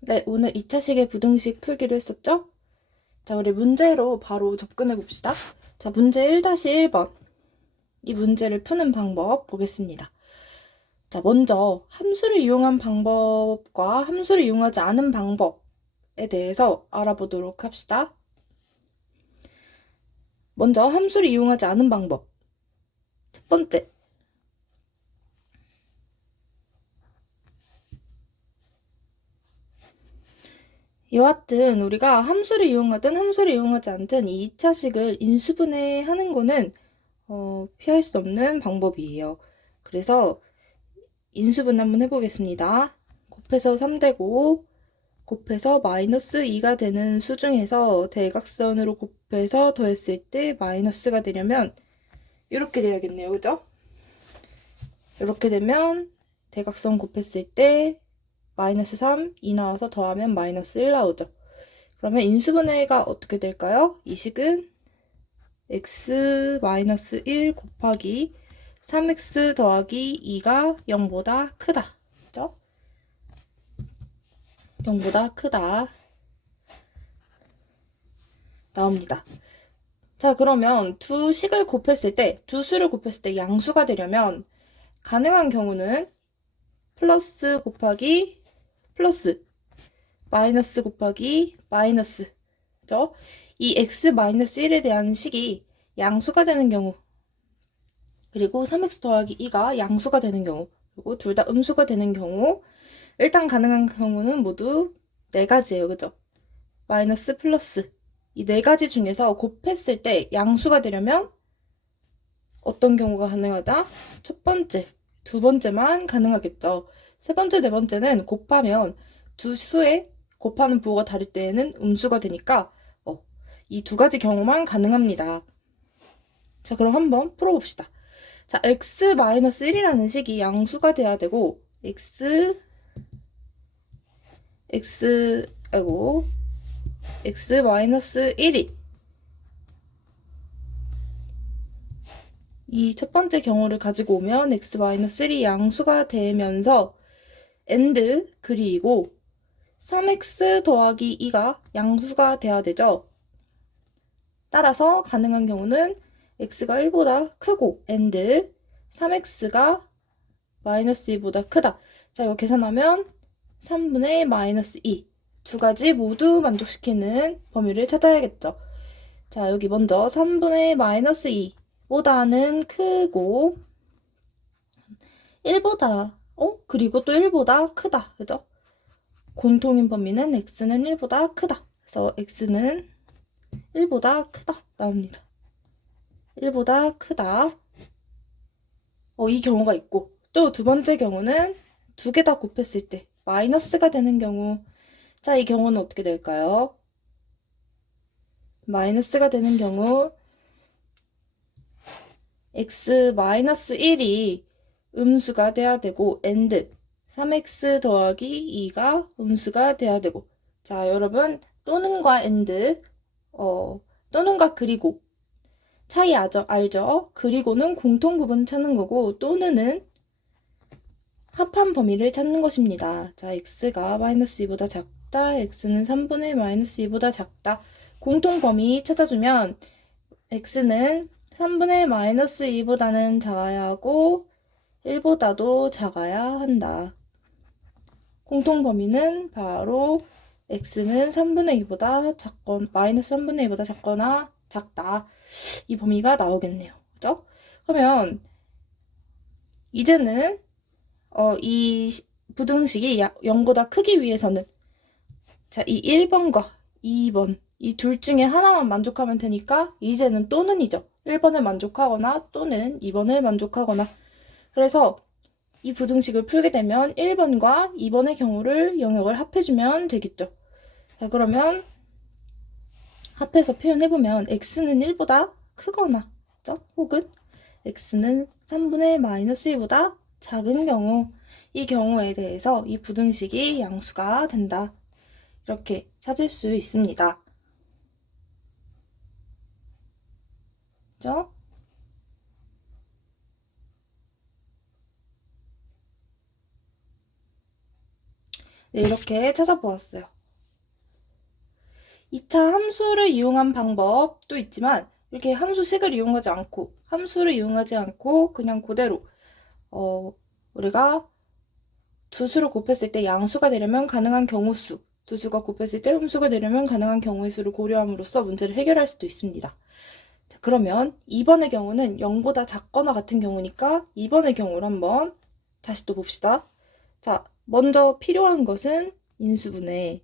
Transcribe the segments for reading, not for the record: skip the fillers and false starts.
네, 오늘 2차식의 부등식 풀기로 했었죠? 자, 우리 문제로 바로 접근해 봅시다. 자, 문제 1-1번. 이 문제를 푸는 방법 보겠습니다. 자, 먼저 함수를 이용한 방법과 함수를 이용하지 않은 방법에 대해서 알아보도록 합시다. 먼저 함수를 이용하지 않은 방법. 첫 번째. 이와 같은 우리가 함수를 이용하든 함수를 이용하지 않든 이 2차식을 인수분해하는 거는 피할 수 없는 방법이에요. 그래서 인수분 한번 해보겠습니다. 곱해서 3되고 곱해서 마이너스 2가 되는 수 중에서 대각선으로 곱해서 더했을 때 마이너스가 되려면 이렇게 돼야겠네요. 그죠? 이렇게 되면 대각선 곱했을 때 마이너스 3, 2 나와서 더하면 마이너스 1 나오죠. 그러면 인수분해가 어떻게 될까요? 이 식은 x 마이너스 1 곱하기 3x 더하기 2가 0보다 크다. 그죠? 0보다 크다. 나옵니다. 자, 그러면 두 식을 곱했을 때, 두 수를 곱했을 때 양수가 되려면 가능한 경우는 플러스 곱하기 플러스, 마이너스 곱하기 마이너스, 그죠? 이 x 마이너스 1에 대한 식이 양수가 되는 경우, 그리고 3x 더하기 2가 양수가 되는 경우, 그리고 둘 다 음수가 되는 경우, 일단 가능한 경우는 모두 네 가지예요. 그죠? 마이너스 플러스. 이 네 가지 중에서 곱했을 때 양수가 되려면 어떤 경우가 가능하다? 첫 번째, 두 번째만 가능하겠죠. 세 번째, 네 번째는 곱하면 두 수의 곱하는 부호가 다를 때에는 음수가 되니까 이 두 가지 경우만 가능합니다. 자, 그럼 한번 풀어봅시다. 자, x-1이라는 식이 양수가 돼야 되고 x-1이 이 첫 번째 경우를 가지고 오면 x-1이 양수가 되면서 and 그리고 3x 더하기 2가 양수가 돼야 되죠. 따라서 가능한 경우는 x가 1보다 크고 and 3x가 마이너스 2보다 크다. 자, 이거 계산하면 3분의 마이너스 2. 두 가지 모두 만족시키는 범위를 찾아야겠죠. 자, 여기 먼저 3분의 마이너스 2보다는 크고 1보다 그리고 또 1보다 크다. 그죠? 공통인 범위는 x는 1보다 크다. 그래서 x는 1보다 크다 나옵니다. 1보다 크다. 이 경우가 있고 또 두 번째 경우는 두 개 다 곱했을 때 마이너스가 되는 경우. 자, 이 경우는 어떻게 될까요? 마이너스가 되는 경우 x-1이 음수가 돼야 되고 and 3x 더하기 2가 음수가 돼야 되고. 자, 여러분 또는과 and 또는과 그리고 차이 알죠? 그리고는 공통 부분 찾는 거고 또는은 합한 범위를 찾는 것입니다. 자, x가 마이너스 2보다 작다. x는 3분의 마이너스 2보다 작다. 공통 범위 찾아주면 x는 3분의 마이너스 2보다는 작아야 하고 1보다도 작아야 한다. 공통 범위는 바로 x는 3분의 2보다 작거나 마이너스 3분의 2보다 작거나 작다. 이 범위가 나오겠네요. 그죠? 그러면 이제는 이 부등식이 0보다 크기 위해서는 자, 이 1번과 2번 이 둘 중에 하나만 만족하면 되니까 이제는 또는이죠. 1번을 만족하거나 또는 2번을 만족하거나. 그래서 이 부등식을 풀게 되면 1번과 2번의 경우를 영역을 합해주면 되겠죠. 자, 그러면 합해서 표현해보면 x는 1보다 크거나 그죠? 혹은 x는 3분의 마이너스 2보다 작은 경우, 이 경우에 대해서 이 부등식이 양수가 된다. 이렇게 찾을 수 있습니다. 그죠? 네, 이렇게 찾아보았어요. 2차 함수를 이용한 방법도 있지만 이렇게 함수식을 이용하지 않고 함수를 이용하지 않고 그냥 그대로 우리가 두 수를 곱했을 때 양수가 되려면 가능한 경우수, 두 수가 곱했을 때 음수가 되려면 가능한 경우의 수를 고려함으로써 문제를 해결할 수도 있습니다. 자, 그러면 2번의 경우는 0보다 작거나 같은 경우니까 2번의 경우를 한번 다시 또 봅시다. 자, 먼저 필요한 것은 인수분해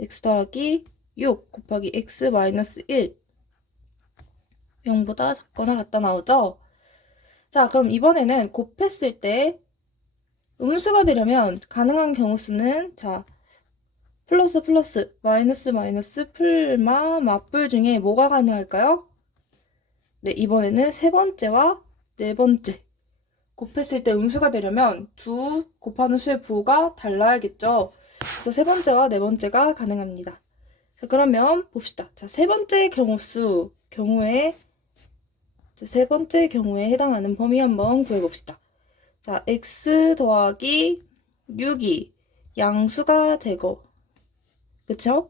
x 더하기 6 곱하기 x 마이너스 1 0보다 작거나 같다 나오죠? 자, 그럼 이번에는 곱했을 때 음수가 되려면 가능한 경우수는 자 플러스 플러스 마이너스 마이너스 풀마 맞불 중에 뭐가 가능할까요? 네, 이번에는 세 번째와 네 번째 곱했을 때 음수가 되려면 두 곱하는 수의 부호가 달라야겠죠. 그래서 세 번째와 네 번째가 가능합니다. 자, 그러면 봅시다. 자, 세 번째 세 번째 경우에 해당하는 범위 한번 구해봅시다. 자, x 더하기 6이 양수가 되고, 그쵸?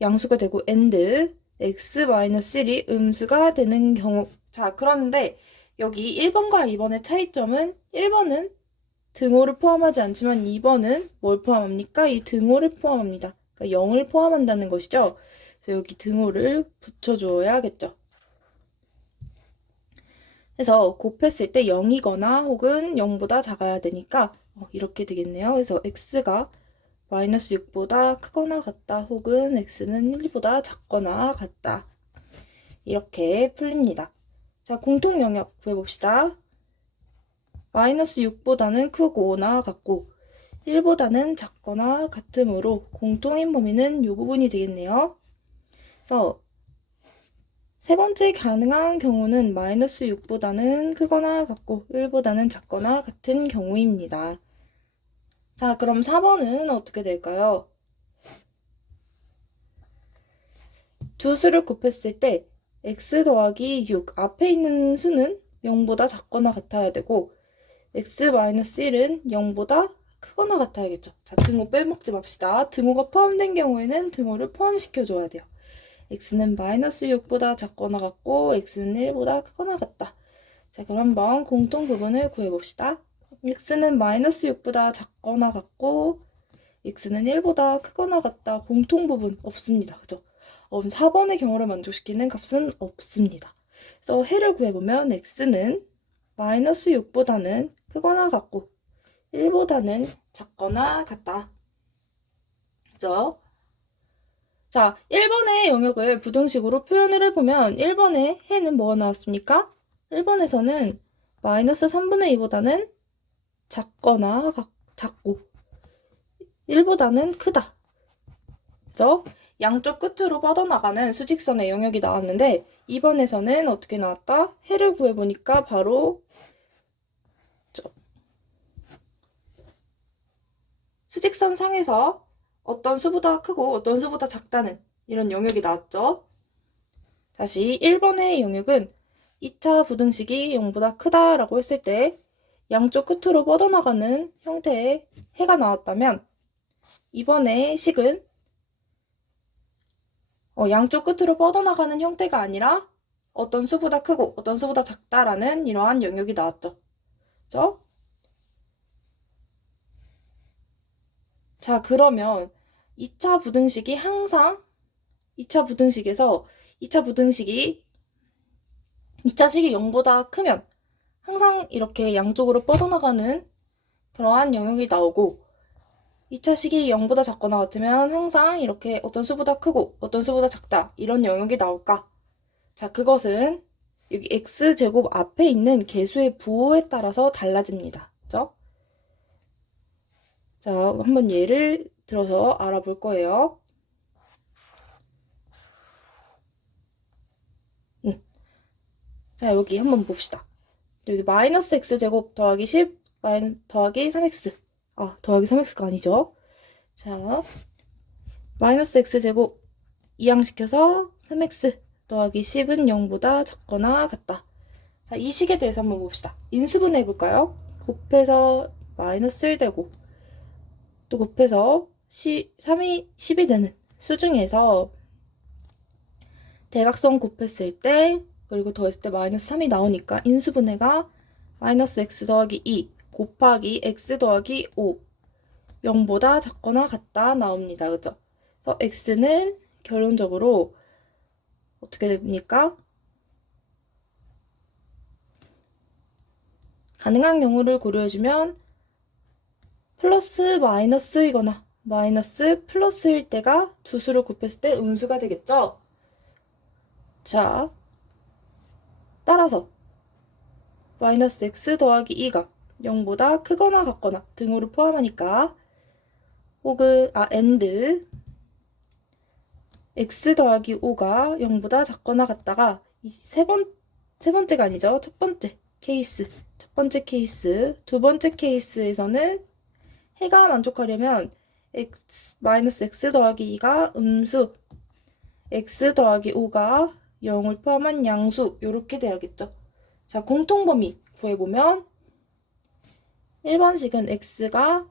양수가 되고, and x-1이 음수가 되는 경우. 자, 그런데 여기 1번과 2번의 차이점은 1번은 등호를 포함하지 않지만 2번은 뭘 포함합니까? 이 등호를 포함합니다. 그러니까 0을 포함한다는 것이죠. 그래서 여기 등호를 붙여주어야겠죠. 그래서 곱했을 때 0이거나 혹은 0보다 작아야 되니까 이렇게 되겠네요. 그래서 x가 마이너스 6보다 크거나 같다 혹은 x는 1보다 작거나 같다. 이렇게 풀립니다. 자, 공통 영역 구해봅시다. 마이너스 6보다는 크거나 같고 1보다는 작거나 같으므로 공통인 범위는 이 부분이 되겠네요. 그래서 세 번째 가능한 경우는 마이너스 6보다는 크거나 같고 1보다는 작거나 같은 경우입니다. 자, 그럼 4번은 어떻게 될까요? 두 수를 곱했을 때 x 더하기 6 앞에 있는 수는 0보다 작거나 같아야 되고 x-1은 0보다 크거나 같아야겠죠. 자, 등호 빼먹지 맙시다. 등호가 포함된 경우에는 등호를 포함시켜줘야 돼요. x는 마이너스 6보다 작거나 같고 x는 1보다 크거나 같다. 자, 그럼 한번 공통 부분을 구해봅시다. x는 마이너스 6보다 작거나 같고 x는 1보다 크거나 같다. 공통 부분 없습니다. 그죠? 4번의 경우를 만족시키는 값은 없습니다. 그래서 해를 구해보면 x는 마이너스 6보다는 크거나 같고 1보다는 작거나 같다. 그죠? 자, 1번의 영역을 부등식으로 표현을 해보면 1번의 해는 뭐가 나왔습니까? 1번에서는 마이너스 3분의 2보다는 작거나 작고 1보다는 크다. 그죠? 양쪽 끝으로 뻗어나가는 수직선의 영역이 나왔는데 2번에서는 어떻게 나왔다? 해를 구해보니까 바로 수직선 상에서 어떤 수보다 크고 어떤 수보다 작다는 이런 영역이 나왔죠. 다시 1번의 영역은 2차 부등식이 0보다 크다라고 했을 때 양쪽 끝으로 뻗어나가는 형태의 해가 나왔다면 2번의 식은 양쪽 끝으로 뻗어나가는 형태가 아니라 어떤 수보다 크고 어떤 수보다 작다라는 이러한 영역이 나왔죠. 그죠? 자, 그러면 2차 부등식이 항상 2차 부등식에서 2차 부등식이 2차 식이 0보다 크면 항상 이렇게 양쪽으로 뻗어나가는 그러한 영역이 나오고 2차 식이 0보다 작거나 같으면 항상 이렇게 어떤 수보다 크고 어떤 수보다 작다 이런 영역이 나올까? 자, 그것은 여기 x제곱 앞에 있는 개수의 부호에 따라서 달라집니다. 그죠? 자, 한번 예를 들어서 알아볼 거예요. 자, 여기 한번 봅시다. 여기 마이너스 x제곱 더하기 10 더하기 3x 더하기 3x가 아니죠. 자, 마이너스 x제곱 이항시켜서 3x 더하기 10은 0보다 작거나 같다. 자, 이 식에 대해서 한번 봅시다. 인수분해 해볼까요? 곱해서 마이너스 1 되고 또 곱해서 3이 10이 되는 수 중에서 대각선 곱했을 때 그리고 더했을 때 마이너스 3이 나오니까 인수분해가 마이너스 x 더하기 2 곱하기 x 더하기 5 0보다 작거나 같다 나옵니다. 그죠? 그래서 x는 결론적으로 어떻게 됩니까? 가능한 경우를 고려해주면 플러스 마이너스이거나 마이너스 플러스일 때가 두 수를 곱했을 때 음수가 되겠죠? 자, 따라서 마이너스 x 더하기 2가 0보다 크거나 같거나 등으로 포함하니까 혹은 and x 더하기 5가 0보다 작거나 같다가 세 번째가 아니죠. 첫 번째 케이스. 두 번째 케이스에서는 해가 만족하려면 마이너스 x 더하기 2가 음수, x 더하기 5가 0을 포함한 양수 이렇게 돼야겠죠. 자, 공통범위 구해보면 1번식은 x가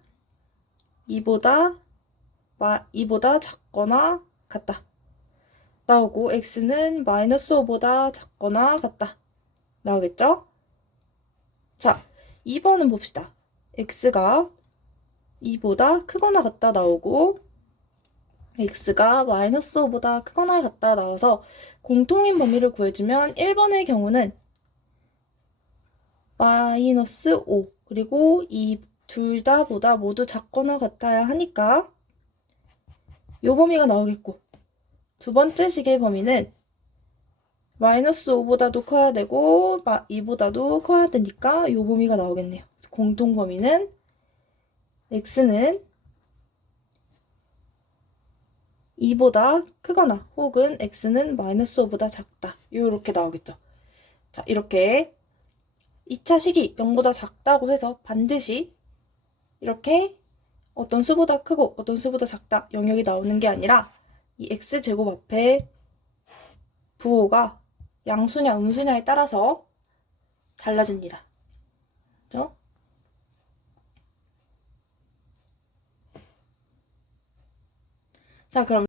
2보다 작거나 같다 나오고 x는 마이너스 5보다 작거나 같다 나오겠죠? 자, 2번은 봅시다. x가 2보다 크거나 같다 나오고 x가 마이너스 5보다 크거나 같다 나와서 공통인 범위를 구해주면 1번의 경우는 마이너스 5 그리고 이 둘 다 보다 모두 작거나 같아야 하니까 요 범위가 나오겠고 두 번째 식의 범위는 마이너스 5보다도 커야 되고 2보다도 커야 되니까 요 범위가 나오겠네요. 공통 범위는 x는 2보다 크거나 혹은 x는 마이너스 5보다 작다 이렇게 나오겠죠. 자, 이렇게 2차 식이 0보다 작다고 해서 반드시 이렇게 어떤 수보다 크고 어떤 수보다 작다 영역이 나오는 게 아니라 이 x제곱 앞에 부호가 양수냐 음수냐에 따라서 달라집니다. 그죠? 자, 그럼